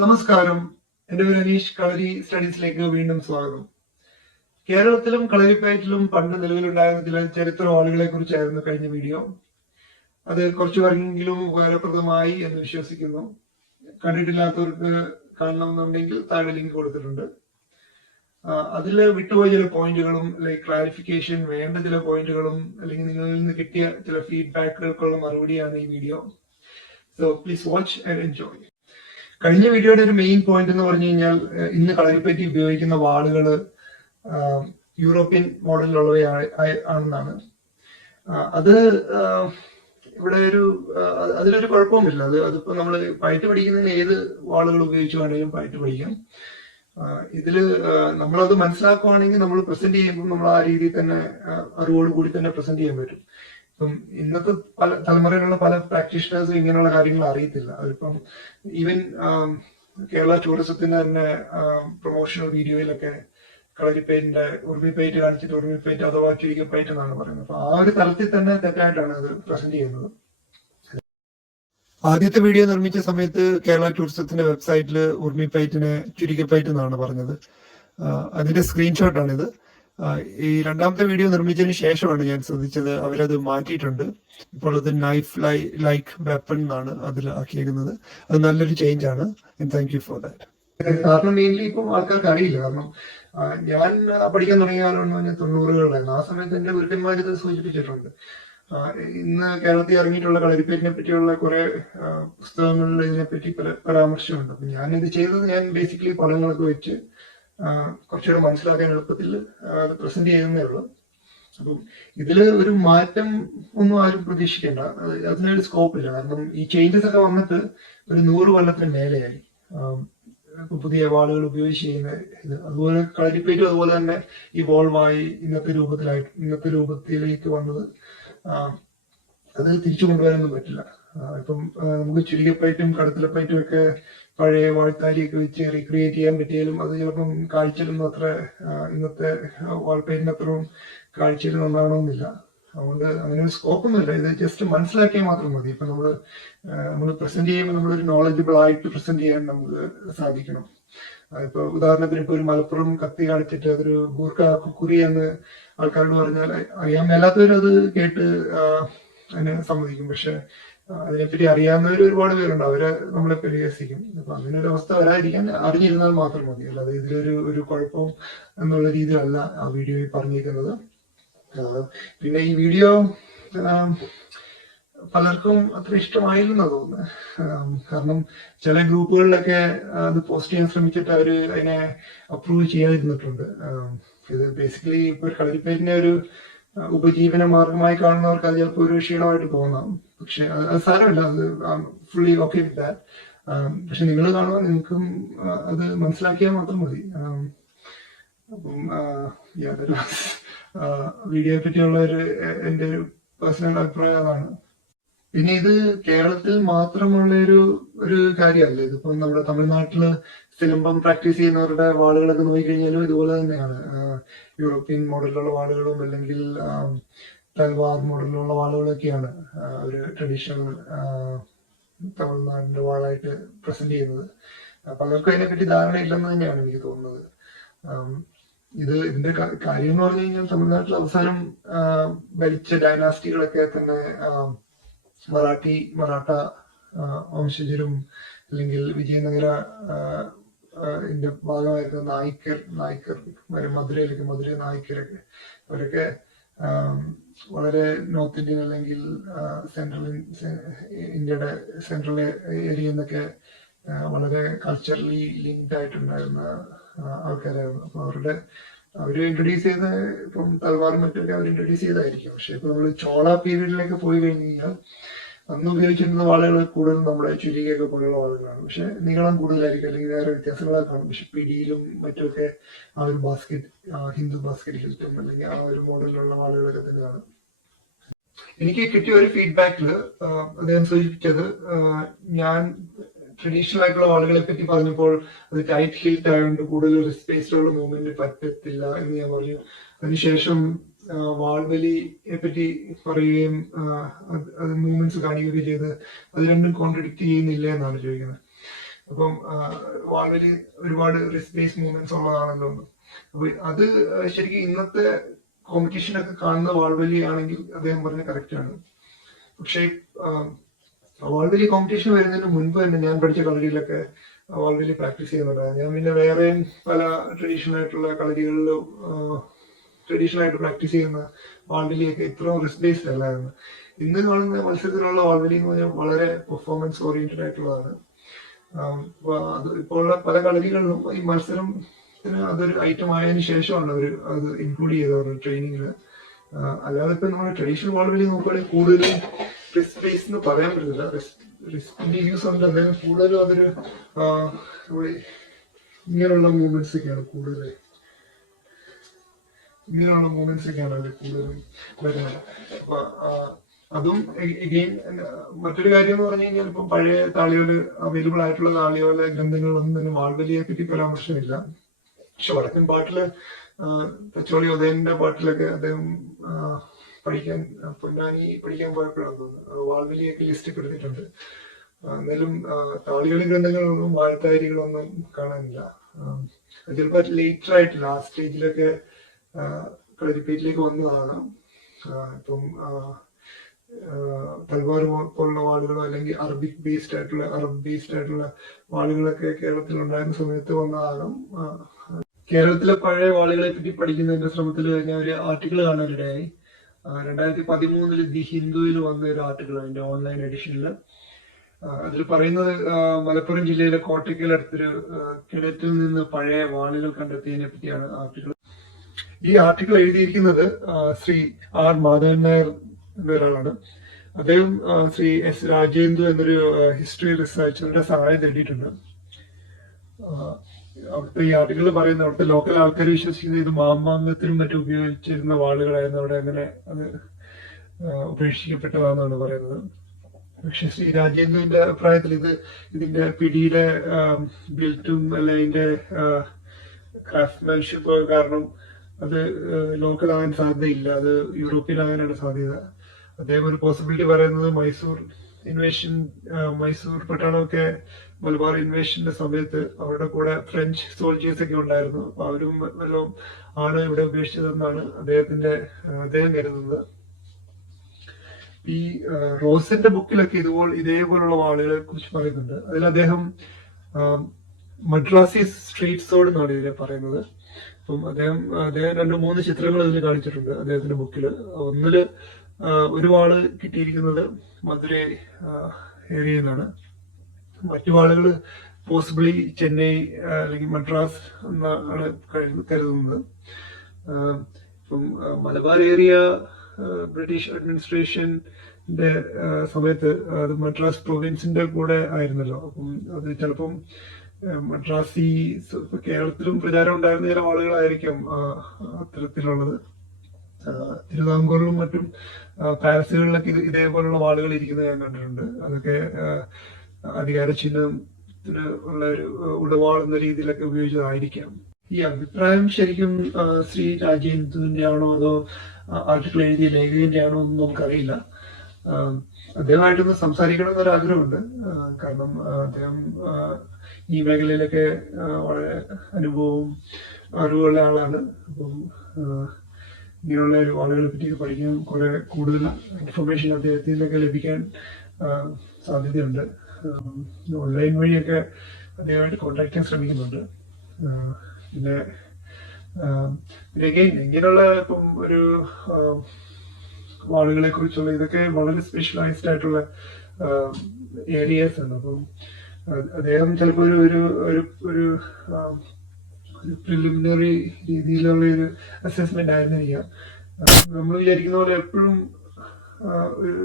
നമസ്കാരം, എന്റെ പേര് അനീഷ്. കളരി സ്റ്റഡീസിലേക്ക് വീണ്ടും സ്വാഗതം. കേരളത്തിലും കളരിപ്പയറ്റിലും പണ്ട് നിലവിലുണ്ടായിരുന്ന ചില ചരിത്ര വാളുകളെ കുറിച്ചായിരുന്നു കഴിഞ്ഞ വീഡിയോ. അത് കുറച്ചു പേർക്കെങ്കിലും ഉപകാരപ്രദമായി എന്ന് വിശ്വസിക്കുന്നു. കണ്ടിട്ടില്ലാത്തവർക്ക് കാണണമെന്നുണ്ടെങ്കിൽ താഴെ ലിങ്ക് കൊടുത്തിട്ടുണ്ട്. അതിൽ വിട്ടുപോയ ചില പോയിന്റുകളും അല്ലെങ്കിൽ ക്ലാരിഫിക്കേഷൻ വേണ്ട ചില പോയിന്റുകളും അല്ലെങ്കിൽ നിങ്ങളിൽ നിന്ന് കിട്ടിയ ചില ഫീഡ്ബാക്കുകൾക്കുള്ള മറുപടിയാണ് ഈ video. So please watch and enjoy. കഴിഞ്ഞ വീഡിയോയുടെ ഒരു മെയിൻ പോയിന്റ് എന്ന് പറഞ്ഞു കഴിഞ്ഞാൽ ഇന്ന് കളരിപ്പറ്റി ഉപയോഗിക്കുന്ന വാളുകൾ യൂറോപ്യൻ മോഡലിലുള്ളവയാണെന്നാണ്. അത് ഇവിടെ അതിലൊരു കുഴപ്പവുമില്ല. അതിപ്പോ നമ്മൾ പയറ്റ് പഠിക്കുന്നതിന് ഏത് വാളുകൾ ഉപയോഗിച്ച് വേണമെങ്കിലും പയറ്റ് പഠിക്കാം. ഇതില് നമ്മളത് മനസ്സിലാക്കുവാണെങ്കിൽ നമ്മൾ പ്രസന്റ് ചെയ്യുമ്പോൾ നമ്മൾ ആ രീതിയിൽ തന്നെ അറിവോട് കൂടി തന്നെ പ്രസന്റ് ചെയ്യാൻ പറ്റും. ഇപ്പം ഇന്നത്തെ പല തലമുറയിലുള്ള പല പ്രാക്ടീഷണേഴ്സും ഇങ്ങനെയുള്ള കാര്യങ്ങൾ അറിയത്തില്ല. അതിപ്പം ഈവൻ കേരള ടൂറിസത്തിന്റെ തന്നെ പ്രൊമോഷണൽ വീഡിയോയിലൊക്കെ കളരിപ്പയറ്റിന്റെ ഉറുമിപ്പയറ്റ് കാണിച്ചിട്ട് ഉറുമിപ്പയറ്റ് അഥവാ ചുരുക്കപ്പയറ്റ് എന്നാണ് പറയുന്നത്. അപ്പൊ ആ ഒരു തലത്തിൽ തന്നെ തെറ്റായിട്ടാണ് അത് പ്രസന്റ് ചെയ്യുന്നത്. ആദ്യത്തെ വീഡിയോ നിർമ്മിച്ച സമയത്ത് കേരള ടൂറിസത്തിന്റെ വെബ്സൈറ്റിൽ ഉറുമിപ്പയറ്റിനെ ചുരുക്കപ്പയറ്റ് എന്നാണ് പറഞ്ഞത്. അതിന്റെ സ്ക്രീൻഷോട്ടാണിത്. ഈ രണ്ടാമത്തെ വീഡിയോ നിർമ്മിച്ചതിന് ശേഷമാണ് ഞാൻ ശ്രദ്ധിച്ചത് അവരത് മാറ്റിയിട്ടുണ്ട്. ഇപ്പോൾ അത് നൈഫ് ലൈക്ക് വെപ്പൺ എന്നാണ് അതിൽ ആക്കിയേക്കുന്നത്. അത് നല്ലൊരു ചേഞ്ച് ആണ്. Thank you for that. കാരണം മെയിൻലി ഇപ്പം ആൾക്കാർക്ക് അറിയില്ല. കാരണം ഞാൻ പഠിക്കാൻ തുടങ്ങിയ കാലം 90-കളിലായിരുന്നു. ആ സമയത്ത് എന്റെ ഗുരുക്കന്മാർ ഇത് സൂചിപ്പിച്ചിട്ടുണ്ട്. ഇന്ന് കേരളത്തിൽ ഇറങ്ങിയിട്ടുള്ള കളരിപ്പയറ്റിനെ പറ്റിയുള്ള കുറെ പുസ്തകങ്ങളിൽ ഇതിനെപ്പറ്റി പരാമർശമുണ്ട്. അപ്പൊ ഞാനിത് ചെയ്തത് ഞാൻ ബേസിക്കലി പടങ്ങളൊക്കെ വെച്ച് കുറച്ചുകൂടെ മനസ്സിലാക്കാൻ എളുപ്പത്തിൽ അത് പ്രസന്റ് ചെയ്യുന്നേ ഉള്ളൂ. അപ്പം ഇതില് ഒരു മാറ്റം ഒന്നും ആരും പ്രതീക്ഷിക്കേണ്ട. അതിനൊരു സ്കോപ്പ് ഇല്ല. കാരണം ഈ ചേഞ്ചസ് ഒക്കെ വന്നിട്ട് ഒരു 100 കൊല്ലത്തിന് മേലെയായി പുതിയ വാളുകൾ ഉപയോഗിച്ച് ചെയ്യുന്ന ഇത്. അതുപോലെ കളരിപ്പയറ്റും അതുപോലെ തന്നെ ഇവോൾവായി ഇന്നത്തെ രൂപത്തിലേക്ക് വന്നത് അത് തിരിച്ചു കൊണ്ടുവരാനൊന്നും പറ്റില്ല. ഇപ്പം നമുക്ക് ചുരുക്കപ്പയറ്റും കടത്തലപ്പയറ്റും ഒക്കെ പഴയ വാൾത്താരിയൊക്കെ വെച്ച് റീക്രിയേറ്റ് ചെയ്യാൻ പറ്റിയാലും അത് ചിലപ്പം കാഴ്ചയിലൊന്നും അത്ര ഇന്നത്തെ വാൾപ്പയറ്റിന് അത്രയും കാഴ്ചയിൽ നന്നാകണമെന്നില്ല. അതുകൊണ്ട് അങ്ങനെ ഒരു സ്കോപ്പൊന്നുമില്ല. ഇത് ജസ്റ്റ് മനസ്സിലാക്കിയാൽ മാത്രം മതി. ഇപ്പൊ നമ്മൾ പ്രസന്റ് ചെയ്യുമ്പോൾ നമ്മളൊരു നോളജബിൾ ആയിട്ട് പ്രസന്റ് ചെയ്യാൻ നമുക്ക് സാധിക്കണം. ഇപ്പൊ ഉദാഹരണത്തിന് ഇപ്പൊ ഒരു മലപ്പുറം കത്തി കാണിച്ചിട്ട് അതൊരു ഗൂർഖ കുക്കുറി എന്ന് ആൾക്കാരോട് പറഞ്ഞാൽ അറിയാൻ മേലാത്തവരും അത് കേട്ട് അതിനെ സമ്മതിക്കും. പക്ഷെ അതിനെപ്പറ്റി അറിയാവുന്നവർ ഒരുപാട് പേരുണ്ട്. അവരെ നമ്മളെ പരിഹസിക്കും. അപ്പൊ അങ്ങനെ ഒരു അവസ്ഥ വരാതിരിക്കാൻ അറിഞ്ഞിരുന്നാൽ മാത്രം മതി. അല്ലാതെ ഇതിലൊരു കുഴപ്പം എന്നുള്ള രീതിയിലല്ല ആ വീഡിയോയിൽ പറഞ്ഞിരിക്കുന്നത്. പിന്നെ ഈ വീഡിയോ പലർക്കും അത്ര ഇഷ്ടമായില്ലെന്നാ തോന്നുന്നത്. കാരണം ചില ഗ്രൂപ്പുകളിലൊക്കെ അത് പോസ്റ്റ് ചെയ്യാൻ ശ്രമിച്ചിട്ട് അവര് അതിനെ അപ്രൂവ് ചെയ്യാതിരുന്നിട്ടുണ്ട്. ഇത് ബേസിക്കലി ഇപ്പൊ കളരിപ്പയറ്റിനെ ഒരു ഉപജീവന മാർഗമായി കാണുന്നവർക്ക് അത് ചിലപ്പോൾ ഒരു ക്ഷീണമായിട്ട് തോന്നാം. പക്ഷെ അത് സാരമില്ല. അത് ഫുള്ളി ഓക്കെ വിത്ത് ദാറ്റ്. പക്ഷെ നിങ്ങൾ കാണുമ്പോൾ നിങ്ങൾക്കും അത് മനസ്സിലാക്കിയാൽ മാത്രം മതി. അപ്പം വീഡിയോയെ പറ്റിയുള്ള എന്റെ ഒരു പേഴ്സണൽ അഭിപ്രായം അതാണ്. പിന്നെ ഇത് കേരളത്തിൽ മാത്രമുള്ള ഒരു കാര്യമല്ല. ഇതിപ്പോ നമ്മുടെ തമിഴ്നാട്ടില് സിലമ്പം പ്രാക്ടീസ് ചെയ്യുന്നവരുടെ വാളുകളൊക്കെ നോക്കിക്കഴിഞ്ഞാലും ഇതുപോലെ തന്നെയാണ്. യൂറോപ്യൻ മോഡലിലുള്ള വാളുകളും അല്ലെങ്കിൽ തൽവാർ മോഡലിലുള്ള വാളുകളൊക്കെയാണ് ഒരു ട്രഡീഷണൽ തമിഴ്നാടിന്റെ വാളായിട്ട് പ്രസന്റ് ചെയ്യുന്നത്. പലർക്കും അതിനെപ്പറ്റി ധാരണയില്ലെന്ന് തന്നെയാണ് എനിക്ക് തോന്നുന്നത്. ഇതിന്റെ കാര്യം എന്ന് പറഞ്ഞു കഴിഞ്ഞാൽ തമിഴ്നാട്ടിൽ അവസാനം ഭരിച്ച ഡൈനാസ്റ്റികളൊക്കെ തന്നെ മറാഠ വംശജരും അല്ലെങ്കിൽ വിജയനഗര ഇതിന്റെ ഭാഗമായിരുന്ന നായ്ക്കർ മധുര നായ്ക്കരൊക്കെ അവരൊക്കെ വളരെ നോർത്ത് ഇന്ത്യൻ അല്ലെങ്കിൽ ഇന്ത്യയുടെ സെൻട്രൽ ഏരിയയിൽ നിന്നൊക്കെ വളരെ കൾച്ചറലി ലിങ്ക്ഡ് ആയിട്ടുണ്ടായിരുന്ന ആൾക്കാരായിരുന്നു. അപ്പൊ അവര് ഇൻട്രൊഡ്യൂസ് ചെയ്ത ഇപ്പം തൽവാറും മറ്റൊക്കെ അവർ ഇൻട്രൊഡ്യൂസ് ചെയ്തായിരിക്കും. പക്ഷെ ഇപ്പൊ നമ്മൾ ചോള പീരീഡിലേക്ക് പോയി കഴിഞ്ഞ് കഴിഞ്ഞാൽ അന്ന് ഉപയോഗിച്ചിരുന്ന വാളുകൾ കൂടുതലും നമ്മുടെ ചുരികയൊക്കെ പോലുള്ള വാളുകളാണ്. പക്ഷെ നീളം കൂടുതലായിരിക്കും അല്ലെങ്കിൽ വേറെ വ്യത്യാസങ്ങളൊക്കെ കാണും. പക്ഷെ പിടിയിലും മറ്റുമൊക്കെ ആ ഒരു ഹിന്ദു ബാസ്കറ്റ് ഹിൽറ്റും അല്ലെങ്കിൽ ആ ഒരു മോഡലിലുള്ള വാളുകളൊക്കെ തന്നെയാണ്. എനിക്ക് കിട്ടിയ ഒരു ഫീഡ്ബാക്കില് അദ്ദേഹം സൂചിപ്പിച്ചത് ഞാൻ ട്രഡീഷണൽ ആയിട്ടുള്ള വാളുകളെ പറ്റി പറഞ്ഞപ്പോൾ അത് ടൈറ്റ് ഹിൽറ്റ് ആയതുകൊണ്ട് കൂടുതൽ ഒരു സ്പേസിലുള്ള മൂവ്മെന്റ് പറ്റത്തില്ല എന്ന് ഞാൻ പറഞ്ഞു. അതിനുശേഷം വാൾവലിയെ പറ്റി പറയുകയും അത് മൂവ്മെന്റ്സ് കാണിക്കുകയൊക്കെ ചെയ്ത് അത് രണ്ടും കോൺട്രഡിക്ട് ചെയ്യുന്നില്ല എന്നാണ് ചോദിക്കുന്നത്. അപ്പം വാൾവലി ഒരുപാട് റിസ്ക് ബേസ്ഡ് മൂവ്മെന്റ്സ് ഉള്ളതാണല്ലോ. അപ്പൊ അത് ശരിക്കും ഇന്നത്തെ കോമ്പറ്റീഷനൊക്കെ കാണുന്ന വാൾവലി ആണെങ്കിൽ അദ്ദേഹം പറഞ്ഞ കറക്റ്റ് ആണ്. പക്ഷേ വാൾവലി കോമ്പറ്റീഷൻ വരുന്നതിന് മുൻപ് തന്നെ ഞാൻ പഠിച്ച കളരിയിലൊക്കെ വാൾവലി പ്രാക്ടീസ് ചെയ്യുന്നുണ്ടായിരുന്നു. ഞാൻ പിന്നെ വേറെയും പല ട്രഡീഷണൽ ആയിട്ടുള്ള കളരികളിലും ട്രഡീഷണൽ ആയിട്ട് പ്രാക്ടീസ് ചെയ്യുന്ന വാൾവലിയൊക്കെ ഇത്രയും റിസ്ക് ബേസ്ഡ് അല്ലായിരുന്നു. ഇന്ന് കാണുന്ന മത്സരത്തിലുള്ള വാൾവലി എന്ന് പറഞ്ഞാൽ വളരെ പെർഫോമൻസ് ഓറിയന്റഡ് ആയിട്ടുള്ളതാണ്. അത് ഇപ്പോൾ ഉള്ള പല കളരികളിലും ഈ മത്സരത്തിന് അതൊരു ഐറ്റം ആയതിനു ശേഷമാണ് അവർ അത് ഇൻക്ലൂഡ് ചെയ്തത് ട്രെയിനിങ്ങില്. അല്ലാതെ ഇപ്പൊ നമ്മുടെ ട്രഡീഷണൽ വാൾവലി നോക്കുകയാണെങ്കിൽ കൂടുതലും റിസ്ക് ബേസ് എന്ന് പറയാൻ പറ്റില്ല. റിസ്കിന്റെ യൂസ് ഉണ്ട്, അദ്ദേഹം കൂടുതലും അതൊരു ഇങ്ങനെയുള്ള മൂവ്മെന്റ്സ് ഒക്കെയാണ് കൂടുതൽ കൂടുതലും വരുന്നത്. അപ്പൊ അതും എഗെയിൻ മറ്റൊരു കാര്യം എന്ന് പറഞ്ഞു കഴിഞ്ഞാൽ ഇപ്പം പഴയ താളിയോല് അവൈലബിൾ ആയിട്ടുള്ള താളിയോല ഗ്രന്ഥങ്ങളിലൊന്നും തന്നെ വാൾവലിയെ പറ്റി പരാമർശമില്ല. പക്ഷെ വടക്കൻ പാട്ടില് തച്ചോളി ഉദയന്റെ പാട്ടിലൊക്കെ അദ്ദേഹം പഠിക്കാൻ പൊന്നാനി പഠിക്കാൻ പോയപ്പോഴാണ് തോന്നുന്നു വാൾവലിയൊക്കെ ലിസ്റ്റ് പെടുത്തിയിട്ടുണ്ട്. എന്നാലും താളികളി ഗ്രന്ഥങ്ങളിലൊന്നും വാഴ്ത്താരികളൊന്നും കാണാനില്ല. ചിലപ്പോൾ ലേറ്റർ ആയിട്ട് ലാസ്റ്റ് സ്റ്റേജിലൊക്കെ കളരിപ്പേറ്റിലേക്ക് വന്നതാണ്. ഇപ്പം തൽവാർ പോലുള്ള വാളുകളോ അല്ലെങ്കിൽ അറബ് ബേസ്ഡ് ആയിട്ടുള്ള വാളുകളൊക്കെ കേരളത്തിൽ ഉണ്ടായിരുന്ന സമയത്ത് വന്നതാകാം. കേരളത്തിലെ പഴയ വാളുകളെ പറ്റി പഠിക്കുന്നതിന്റെ ശ്രമത്തിൽ ഞാൻ ഒരു ആർട്ടിക്കിൾ കാണാനിടയായി. 2013 ദി ഹിന്ദുവിൽ വന്ന ഒരു ആർട്ടിക്കിൾ, അതിന്റെ ഓൺലൈൻ എഡിഷനിൽ. അതിൽ പറയുന്നത് മലപ്പുറം ജില്ലയിലെ കോട്ടയ്ക്കൽ അടുത്തൊരു കിണറ്റിൽ നിന്ന് പഴയ വാളുകൾ കണ്ടെത്തിയതിനെ പറ്റിയാണ് ആർട്ടിക്കിൾ. ഈ ആർട്ടിക്കിൾ എഴുതിയിരിക്കുന്നത് ശ്രീ ആർ മാധവൻ നായർ എന്നൊരാളാണ്. അദ്ദേഹം ശ്രീ എസ് രാജേന്ദ്ര എന്നൊരു ഹിസ്റ്ററി റിസർച്ചറിന്റെ സഹായം തേടിയിട്ടുണ്ട്. അവിടുത്തെ ഈ ആർട്ടിക്കിളിൽ പറയുന്ന അവിടുത്തെ ലോക്കൽ ആൾക്കാർ വിശ്വസിക്കുന്നത് ഇത് മാമാങ്കത്തിനും മറ്റും ഉപയോഗിച്ചിരുന്ന വാളുകളായിരുന്നു, അവിടെ അങ്ങനെ അത് ഉപേക്ഷിക്കപ്പെട്ടതാണെന്നാണ് പറയുന്നത്. പക്ഷെ ശ്രീ രാജേന്ദ്രന്റെ അഭിപ്രായത്തിൽ ഇതിന്റെ പിടിയിലെ ബിൽറ്റും അല്ലെ അതിന്റെ ക്രാഫ്റ്റ്മാൻഷിപ്പ് കാരണം അത് ലോക്കൽ ആകാൻ സാധ്യതയില്ല, അത് യൂറോപ്യൻ ആകാനാണ് സാധ്യത. അദ്ദേഹം ഒരു പോസിബിലിറ്റി പറയുന്നത് മൈസൂർ പട്ടാളമൊക്കെ മലബാർ ഇൻവേഷന്റെ സമയത്ത് അവരുടെ കൂടെ ഫ്രഞ്ച് സോൾജേഴ്സ് ഒക്കെ ഉണ്ടായിരുന്നു. അപ്പൊ അവരും വല്ലതും ആണ് ഇവിടെ ഉപേക്ഷിച്ചതെന്നാണ് അദ്ദേഹം കരുതുന്നത്. ഈ റോസിന്റെ ബുക്കിലൊക്കെ ഇതേപോലുള്ള വാളുകളെ കുറിച്ച് പറയുന്നുണ്ട്. അതിൽ അദ്ദേഹം മദ്രാസി സ്ട്രീറ്റ് സോഡ് എന്നാണ് ഇതിനെ പറയുന്നത്. അപ്പം അദ്ദേഹം 2-3 ചിത്രങ്ങൾ ഇതിൽ കാണിച്ചിട്ടുണ്ട് അദ്ദേഹത്തിന്റെ ബുക്കില്. ഒന്നില് ഒരു വാള് കിട്ടിയിരിക്കുന്നത് മധുരൈ ഏരിയയിൽ നിന്നാണ്. മറ്റു വാളുകൾ പോസിബിളി ചെന്നൈ അല്ലെങ്കിൽ മദ്രാസ് എന്നാണ് കരുതുന്നത്. ഇപ്പം മലബാർ ഏരിയ ബ്രിട്ടീഷ് അഡ്മിനിസ്ട്രേഷന്റെ സമയത്ത് അത് മദ്രാസ് പ്രൊവിൻസിന്റെ കൂടെ ആയിരുന്നല്ലോ. അപ്പം അത് ചിലപ്പം മദ്രാസി കേരളത്തിലും പ്രചാരം ഉണ്ടായിരുന്ന ചില ആളുകളായിരിക്കും അത്തരത്തിലുള്ളത്. തിരുവിതാംകൂറിലും മറ്റും പാലസുകളിലൊക്കെ ഇതേപോലുള്ള വാളുകൾ ഇരിക്കുന്നത് ഞാൻ കണ്ടിട്ടുണ്ട്. അതൊക്കെ അധികാര ചിഹ്നത്തിന് ഉള്ള ഒരു ഉടവാൾ എന്ന രീതിയിലൊക്കെ ഉപയോഗിച്ചതായിരിക്കാം. ഈ അഭിപ്രായം ശരിക്കും ശ്രീ രാജേന്ദ്രന്റെ ആണോ അതോ ആർട്ടിക്കിൾ എഴുതിയ ലേഖകന്റെ ആണോ എന്ന് നമുക്കറിയില്ല. അദ്ദേഹമായിട്ടൊന്ന് സംസാരിക്കണം എന്നൊരു ആഗ്രഹമുണ്ട്. കാരണം അദ്ദേഹം ഈ മേഖലയിലൊക്കെ വളരെ അനുഭവവും അറിവുള്ള ആളാണ്. അപ്പം ഇങ്ങനെയുള്ള ഒരു ആളുകളെ പറ്റി പഠിക്കാൻ കുറെ കൂടുതൽ ഇൻഫർമേഷൻ അദ്ദേഹത്തിനൊക്കെ ലഭിക്കാൻ സാധ്യതയുണ്ട്. ഓൺലൈൻ വഴിയൊക്കെ അദ്ദേഹമായിട്ട് കോൺടാക്ട് ചെയ്യാൻ ശ്രമിക്കുന്നുണ്ട്. പിന്നെ ഇങ്ങനെയുള്ള ഇപ്പം ഒരു വാളുകളെ കുറിച്ചുള്ള ഇതൊക്കെ വളരെ സ്പെഷ്യലൈസ്ഡ് ആയിട്ടുള്ള ഏരിയാസ് ആണ്. അപ്പം അദ്ദേഹം ചിലപ്പോൾ ഒരു പ്രിലിമിനറി രീതിയിലുള്ള ഒരു അസസ്മെന്റ് ആയിരുന്നിരിക്കാം. നമ്മൾ വിചാരിക്കുന്ന പോലെ എപ്പോഴും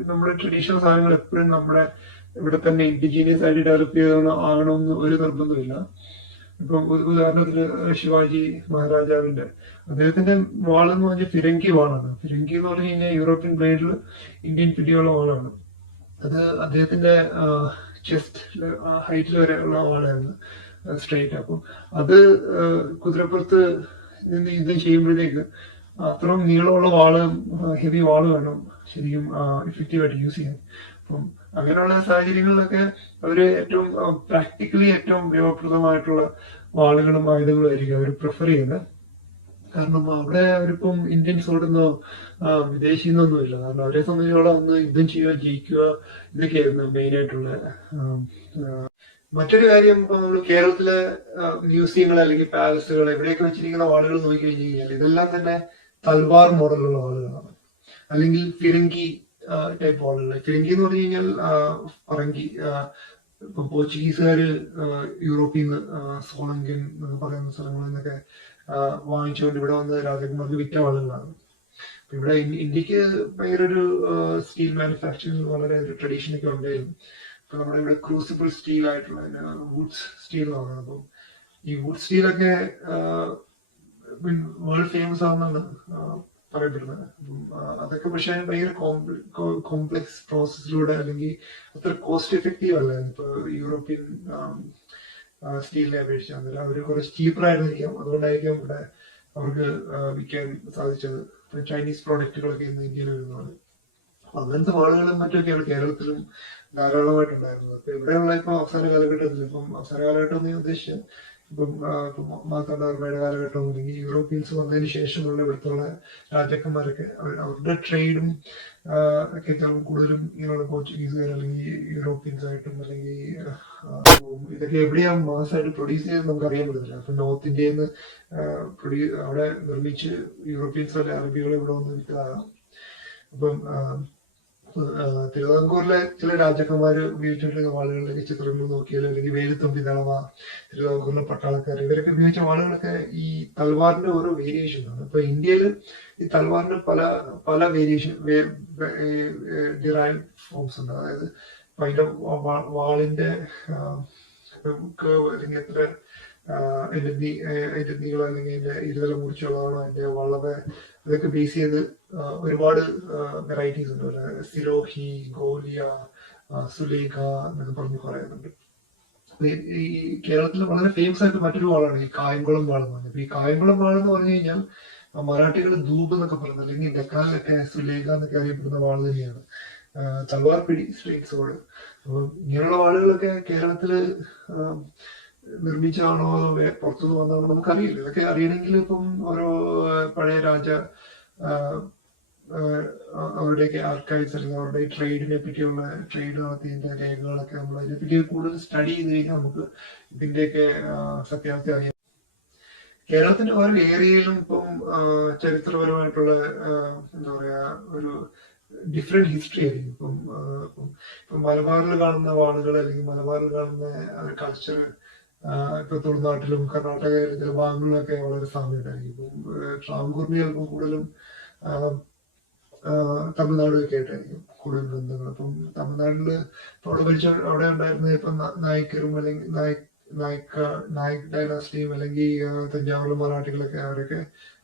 നമ്മുടെ ട്രഡീഷണൽ സാധനങ്ങൾ എപ്പോഴും നമ്മുടെ ഇവിടെ തന്നെ ഇൻഡിജീനിയസ് ആയിട്ട് ഡെവലപ്പ് ആകണമെന്ന് ഒരു നിർബന്ധമില്ല. ഇപ്പം ഉദാഹരണത്തിന് ശിവാജി മഹാരാജാവിന്റെ അദ്ദേഹത്തിന്റെ വാളെന്ന് പറഞ്ഞാൽ ഫിരങ്കി വാളാണ്. ഫിരങ്കി എന്ന് പറഞ്ഞു കഴിഞ്ഞാൽ യൂറോപ്യൻ ബ്ലേഡിൽ ഇന്ത്യൻ പിടിയുള്ള വാളാണ്. അത് അദ്ദേഹത്തിന്റെ ചെസ്റ്റ് ഹൈറ്റിൽ വരെ ഉള്ള വാളായിരുന്നു, സ്ട്രെയിറ്റ്. അപ്പം അത് കുതിരപ്പുറത്ത് നിന്ന് യുദ്ധം ചെയ്യുമ്പോഴത്തേക്ക് അത്രയും നീളമുള്ള വാള്, ഹെവി വാള് വേണം ശരിക്കും ഇഫക്റ്റീവായിട്ട് യൂസ് ചെയ്യാൻ. അപ്പം അങ്ങനെയുള്ള സാഹചര്യങ്ങളിലൊക്കെ അവര് ഏറ്റവും പ്രാക്ടിക്കലി ഏറ്റവും ഉപയോഗപ്രദമായിട്ടുള്ള വാളുകളും ആയുധങ്ങളും ആയിരിക്കും അവർ പ്രിഫർ ചെയ്യുന്നത്. കാരണം അവിടെ അവരിപ്പം ഇന്ത്യൻ സോഡെന്നോ വിദേശിന്നൊന്നുമില്ല. കാരണം അവരെ സംബന്ധിച്ചോളം ഒന്ന് യുദ്ധം ചെയ്യുക, ജയിക്കുക, ഇതൊക്കെയായിരുന്നു മെയിൻ ആയിട്ടുള്ള. മറ്റൊരു കാര്യം, ഇപ്പൊ നമ്മൾ കേരളത്തിലെ മ്യൂസിയങ്ങൾ അല്ലെങ്കിൽ പാലസുകൾ എവിടെയൊക്കെ വെച്ചിരിക്കുന്ന വാളുകൾ നോക്കി കഴിഞ്ഞു കഴിഞ്ഞാൽ ഇതെല്ലാം തന്നെ തൽവാർ മോഡലുള്ള വാളുകളാണ്, അല്ലെങ്കിൽ ഫിരങ്കി ടൈപ്പ് വാളുകൾ. ഫിരങ്കി എന്ന് പറഞ്ഞു കഴിഞ്ഞാൽ പറങ്കി. ഇപ്പൊ പോർച്ചുഗീസുകാര് യൂറോപ്പിൽ നിന്ന് സോളങ്കൻ എന്നൊക്കെ പറയുന്ന സ്ഥലങ്ങളിൽ നിന്നൊക്കെ വാങ്ങിച്ചുകൊണ്ട് ഇവിടെ വന്ന് രാജകുമാർക്ക് വിറ്റ വാളുകളാണ്. അപ്പൊ ഇവിടെ ഇന്ത്യക്ക് ഭയങ്കര ഒരു സ്റ്റീൽ മാനുഫാക്ചറിങ് വളരെ ഒരു ട്രഡീഷൻ ഒക്കെ ഉണ്ടായിരുന്നു. ഇപ്പൊ നമ്മുടെ ഇവിടെ ക്രൂസിബിൾ സ്റ്റീൽ ആയിട്ടുള്ള വുഡ്സ് സ്റ്റീൽ ആണ്. അപ്പം ഈ വുഡ് സ്റ്റീലൊക്കെ വേൾഡ് ഫേമസ് ആണെന്നാണ് പറയപ്പെടുന്നത്. അപ്പം അതൊക്കെ പക്ഷെ ഭയങ്കര കോംപ്ലക്സ് പ്രോസസ്സിലൂടെ, അല്ലെങ്കിൽ അത്ര കോസ്റ്റ് എഫക്റ്റീവ് അല്ല ഇപ്പൊ യൂറോപ്യൻ സ്റ്റീലിനെ അപേക്ഷിച്ച്. അന്നേരം അവർ കുറച്ച് ചീപ്പർ ആയിരുന്നിരിക്കാം, അതുകൊണ്ടായിരിക്കാം ഇവിടെ അവർക്ക് വിൽക്കാൻ സാധിച്ചത്. ചൈനീസ് പ്രോഡക്റ്റുകളൊക്കെ ഇന്ന് ഇന്ത്യയിൽ വരുന്നതാണ്. അങ്ങനത്തെ വാളുകളും മറ്റൊക്കെയാണ് കേരളത്തിലും ധാരാളമായിട്ടുണ്ടായിരുന്നത്. അപ്പൊ ഇവിടെയുള്ള ഇപ്പൊ അവസാന കാലഘട്ടത്തിൽ, അവസാന കാലഘട്ടം എന്ന് ഞാൻ ഉദ്ദേശിച്ചത് ഇപ്പം മാർത്താണ്ഡവർമ്മയുടെ കാലഘട്ടം, അല്ലെങ്കിൽ യൂറോപ്യൻസ് വന്നതിന് ശേഷമുള്ള ഇവിടുത്തുള്ള രാജാക്കന്മാരൊക്കെ അവരുടെ ട്രേഡും ഒക്കെ ചിലപ്പോൾ കൂടുതലും ഇങ്ങനെയുള്ള പോർച്ചുഗീസുകാർ അല്ലെങ്കിൽ യൂറോപ്യൻസ് ആയിട്ടും, അല്ലെങ്കിൽ ഇതൊക്കെ എവിടെയാ മാസമായിട്ട് പ്രൊഡ്യൂസ് ചെയ്ത് നമുക്ക് അറിയാൻ പറ്റത്തില്ല. അപ്പൊ നോർത്ത് ഇന്ത്യയിൽ നിന്ന് അവിടെ നിർമ്മിച്ച് യൂറോപ്യൻസ് അല്ലെ അറബികൾ ഇവിടെ വന്ന് വിറ്റതാകാം. അപ്പം തിരുവിതാംകൂറിലെ ചില രാജാക്കന്മാര് ഉപയോഗിച്ചിട്ടുള്ള വാളുകളിലൊക്കെ ചിത്രങ്ങൾ നോക്കിയാലും, അല്ലെങ്കിൽ വേലുത്തമ്പി ദളവ, തിരുവിതാംകൂറിലെ പട്ടാളക്കാർ, ഇവരൊക്കെ ഉപയോഗിച്ച വാളുകളൊക്കെ ഈ തൽവാറിന്റെ ഓരോ വേരിയേഷൻ ആണ്. ഇപ്പൊ ഇന്ത്യയിൽ ഈ തൽവാറിന്റെ പല പല വേരിയേഷൻ ഡിറൈവ് ഫോംസ് ഉണ്ട്. അതായത് അതിന്റെ വാളിന്റെ അല്ലെങ്കിൽ എത്ര അതിന്റെ നീളം, അല്ലെങ്കിൽ അതിന്റെ ഇരുതല മുറിച്ചുള്ളതാണോ, അതിന്റെ വളവ്, അതൊക്കെ ബേസ് ചെയ്ത് ഒരുപാട് വെറൈറ്റീസ് ഉണ്ട്. സിരോഹി, ഗോലിയ, സുലേഖ എന്നൊക്കെ പറഞ്ഞ് പറയുന്നുണ്ട്. ഈ കേരളത്തിൽ വളരെ ഫേമസ് ആയിട്ട് മറ്റൊരു വാളാണ് ഈ കായംകുളം വാൾ എന്ന് പറഞ്ഞത്. ഈ കായംകുളം വാൾ എന്ന് പറഞ്ഞു കഴിഞ്ഞാൽ മറാഠികൾ ധൂപ് എന്നൊക്കെ പറയുന്നത്, അല്ലെങ്കിൽ ഡെക്കാനിലൊക്കെ സുലേഖ എന്നൊക്കെ അറിയപ്പെടുന്ന വാൾ തന്നെയാണ്. തൽവാർ പിടി സ്ട്രേറ്റ് സോഡ്. അപ്പൊ ഇങ്ങനെയുള്ള വാളുകളൊക്കെ കേരളത്തില് നിർമ്മിച്ചതാണോ അതോ പുറത്തുനിന്ന് വന്നതാണോ നമുക്കറിയില്ല. ഇതൊക്കെ അറിയണമെങ്കിൽ ഇപ്പം ഓരോ പഴയ അവരുടെയൊക്കെ ആർക്കൈവ്സ്, അല്ലെങ്കിൽ അവരുടെ ട്രേഡിനെ പറ്റിയുള്ള ട്രേഡ് നടത്തിയതിന്റെ രേഖകളൊക്കെ നമ്മൾ അതിനെപ്പറ്റി കൂടുതൽ സ്റ്റഡി ചെയ്ത് കഴിഞ്ഞാൽ നമുക്ക് ഇതിന്റെയൊക്കെ സത്യാവസ്ഥ അറിയാം. കേരളത്തിന്റെ ഓരോ ഏരിയയിലും ഇപ്പം ചരിത്രപരമായിട്ടുള്ള എന്താ പറയാ ഒരു ഡിഫറെന്റ് ഹിസ്റ്ററി ആയിരിക്കും. ഇപ്പം മലബാറിൽ കാണുന്ന വാളുകൾ, അല്ലെങ്കിൽ മലബാറിൽ കാണുന്ന കൾച്ചർ ഇപ്പൊ തുളുനാട്ടിലും കർണാടകയിലും ചില ഭാഗങ്ങളിലൊക്കെ വളരെ സാമ്യമായിട്ടായിരിക്കും. ഇപ്പം ട്രാവൻകൂറിന് ചിലപ്പോൾ കൂടുതലും തമിഴ്നാടൊക്കെ ആയിട്ടായിരിക്കും കൂടുതൽ ബന്ധങ്ങൾ. അപ്പം തമിഴ്നാട്ടില് അവിടെ ഉണ്ടായിരുന്ന ഇപ്പൊ നായ്ക്കരും, അല്ലെങ്കിൽ നായിക് ഡൈനാസ്റ്റിയും, അല്ലെങ്കിൽ തഞ്ചാവൂരിലെ മറാഠികളൊക്കെ, അവരൊക്കെ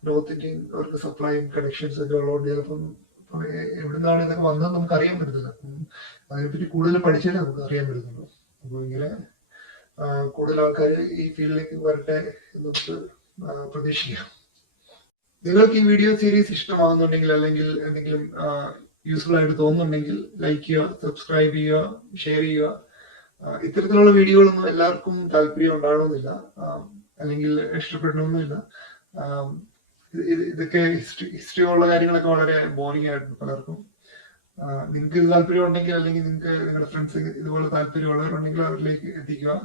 നോർത്ത് ഇന്ത്യൻ അവർക്ക് സപ്ലൈയും കണക്ഷൻസ് ഒക്കെ ഉള്ളതുകൊണ്ട് ചിലപ്പം എവിടുന്നാണ് ഇതൊക്കെ വന്നത് നമുക്ക് അറിയാൻ പറ്റത്തില്ല. അതിനെപ്പറ്റി കൂടുതൽ പഠിച്ചാലേ നമുക്ക് അറിയാൻ പറ്റുന്നുള്ളൂ. അപ്പൊ ഇങ്ങനെ കൂടുതൽ ആൾക്കാർ ഈ ഫീൽഡിലേക്ക് വരട്ടെ എന്ന് നമുക്ക് പ്രതീക്ഷിക്കാം. നിങ്ങൾക്ക് ഈ വീഡിയോ സീരീസ് ഇഷ്ടമാകുന്നുണ്ടെങ്കിൽ, അല്ലെങ്കിൽ എന്തെങ്കിലും യൂസ്ഫുൾ ആയിട്ട് തോന്നുന്നുണ്ടെങ്കിൽ ലൈക്ക് ചെയ്യുക, സബ്സ്ക്രൈബ് ചെയ്യുക, ഷെയർ ചെയ്യുക. ഇത്തരത്തിലുള്ള വീഡിയോകളൊന്നും എല്ലാവർക്കും താല്പര്യം ഉണ്ടാകണമെന്നില്ല, അല്ലെങ്കിൽ ഇഷ്ടപ്പെടണമെന്നില്ല. ഇതൊക്കെ ഹിസ്റ്ററി ഉള്ള കാര്യങ്ങളൊക്കെ വളരെ ബോറിംഗ് ആയിട്ടുണ്ട് പലർക്കും. നിങ്ങൾക്ക് ഇത് താല്പര്യം ഉണ്ടെങ്കിൽ, അല്ലെങ്കിൽ നിങ്ങൾക്ക് നിങ്ങളുടെ ഫ്രണ്ട്സ് ഇതുപോലെ താല്പര്യമുള്ളവരുണ്ടെങ്കിൽ അവരിലേക്ക് എത്തിക്കുക.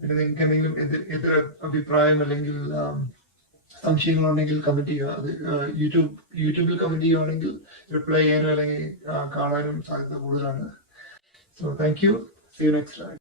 പിന്നെ നിങ്ങൾക്ക് എന്തെങ്കിലും എതിർ അഭിപ്രായം അല്ലെങ്കിൽ സംശയങ്ങളുണ്ടെങ്കിൽ കമന്റ് ചെയ്യുക. അത് യൂട്യൂബിൽ കമന്റ് ചെയ്യുകയാണെങ്കിൽ റിപ്ലൈ ചെയ്യാനോ അല്ലെങ്കിൽ കാണാനും സാധ്യത കൂടുതലാണ്. So thank you. See you next time.